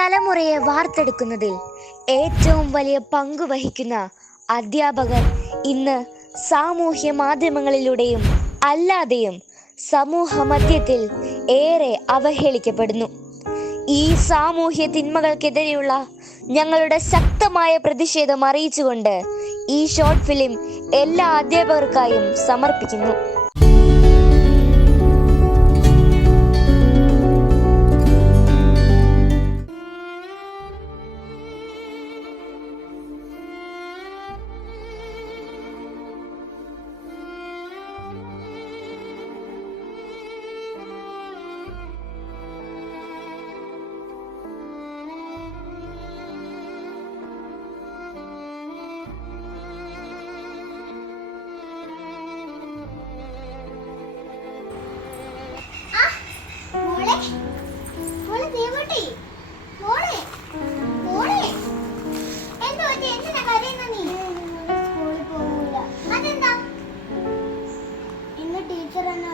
തലമുറയെ വാർത്തെടുക്കുന്നതിൽ ഏറ്റവും വലിയ പങ്ക് വഹിക്കുന്ന അധ്യാപകർ ഇന്ന് സാമൂഹ്യ മാധ്യമങ്ങളിലൂടെയും അല്ലാതെയും സമൂഹ മധ്യത്തിൽ ഏറെ അവഹേളിക്കപ്പെടുന്നു. ഈ സാമൂഹ്യ തിന്മകൾക്കെതിരെയുള്ള ഞങ്ങളുടെ ശക്തമായ പ്രതിഷേധം അറിയിച്ചുകൊണ്ട് ഈ ഷോർട്ട് ഫിലിം എല്ലാ അധ്യാപകർക്കായും സമർപ്പിക്കുന്നു.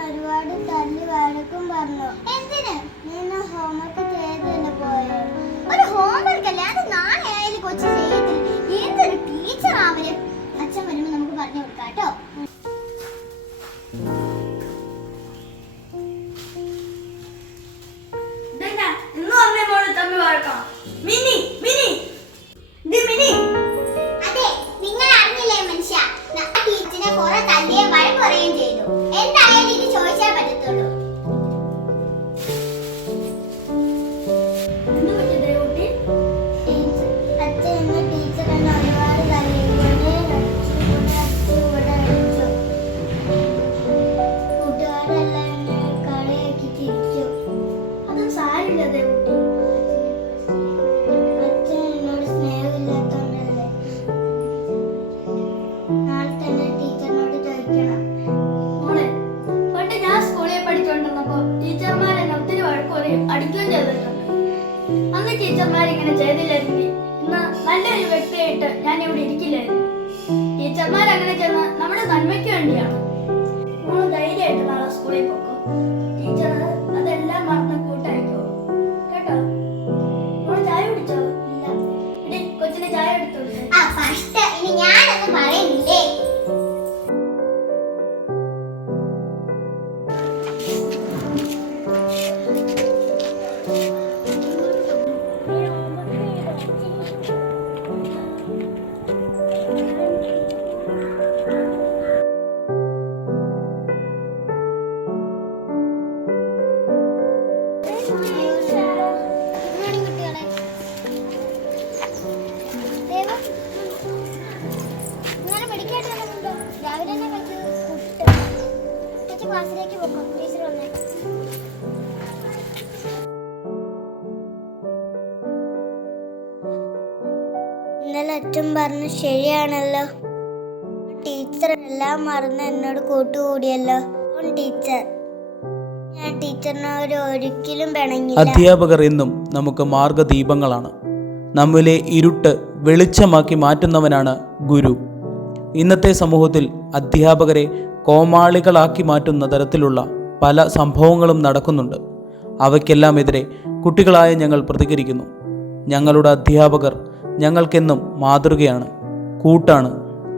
ഒരുപാട് തല്ലി വഴക്കും പറഞ്ഞു. എന്തിന്? ഞാൻ ഹോംവർക്ക് ചെയ്തല്ലേ പോയെ. ഒരു ഹോംവർക്ക് അല്ലേ, അത് നാളെ ആയാലും കൊച്ചു ചെയ്യത്തില്ല. എന്തൊരു ടീച്ചർ അവര്. അച്ഛൻ വരുമ്പോ നമുക്ക് പറഞ്ഞു കൊടുക്കാം കേട്ടോ. അതെ, നിങ്ങൾ അറിഞ്ഞില്ലേ മനുഷ്യ, ടീച്ചറിനെ കുറെ തല്ലുകയും വഴക്ക് പറയുകയും ചെയ്തു. എന്തായാലും ഇത് ചോദിച്ചാൽ പറ്റത്തുള്ളൂ. അടിക്കുകയും ചെയ്തിട്ടുണ്ട്. അന്ന് ടീച്ചർമാർ ഇങ്ങനെ ചെയ്തില്ലായിരുന്നു ഇന്ന് നല്ലൊരു വ്യക്തിയായിട്ട് ഞാൻ ഇവിടെ ഇരിക്കില്ലായിരുന്നു. ടീച്ചർമാർ അങ്ങനെ ചെയ്യുന്ന നമ്മുടെ നന്മയ്ക്ക് വേണ്ടിയാണ്. നമ്മൾ ധൈര്യമായിട്ട് നാളെ സ്കൂളിൽ പോക്കും. ടീച്ചർ അതെല്ലാം മറന്ന് കൂട്ടായിക്കോ കേട്ടോ. നമ്മൾ ചായ കുടിച്ചോ? ഇല്ല. കൊച്ചിന് ചായ എടുത്തു. ഇനി ഞാനൊന്നും പറയുന്നില്ലേ. ക്ലാസ്സിലേക്ക് പോകാം. ടീച്ചർ വന്നേ. ഇന്നലെ അച്ഛൻ പറഞ്ഞു ശരിയാണല്ലോ. ടീച്ചർ എല്ലാം മറന്ന് എന്നോട് കൂട്ടുകൂടിയല്ലോ. ടീച്ചർ, ഞാൻ ടീച്ചറിനോട് ഒരിക്കലും പിണങ്ങില്ല. അധ്യാപകർ എന്നും നമുക്ക് മാർഗദീപങ്ങളാണ്. നമ്മിലെ ഇരുട്ട് വെളിച്ചമാക്കി മാറ്റുന്നവനാണ് ഗുരു. ഇന്നത്തെ സമൂഹത്തിൽ അധ്യാപകരെ കോമാളികളാക്കി മാറ്റുന്ന തരത്തിലുള്ള പല സംഭവങ്ങളും നടക്കുന്നുണ്ട്. അവയ്ക്കെല്ലാം എതിരെ കുട്ടികളായ ഞങ്ങൾ പ്രതികരിക്കുന്നു. ഞങ്ങളുടെ അധ്യാപകർ ഞങ്ങൾക്കെന്നും മാതൃകയാണ്, കൂട്ടാണ്,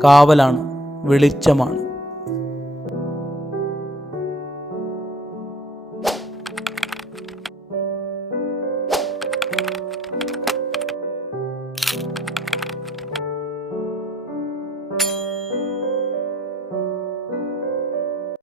കാവലാണ്, വെളിച്ചമാണ്.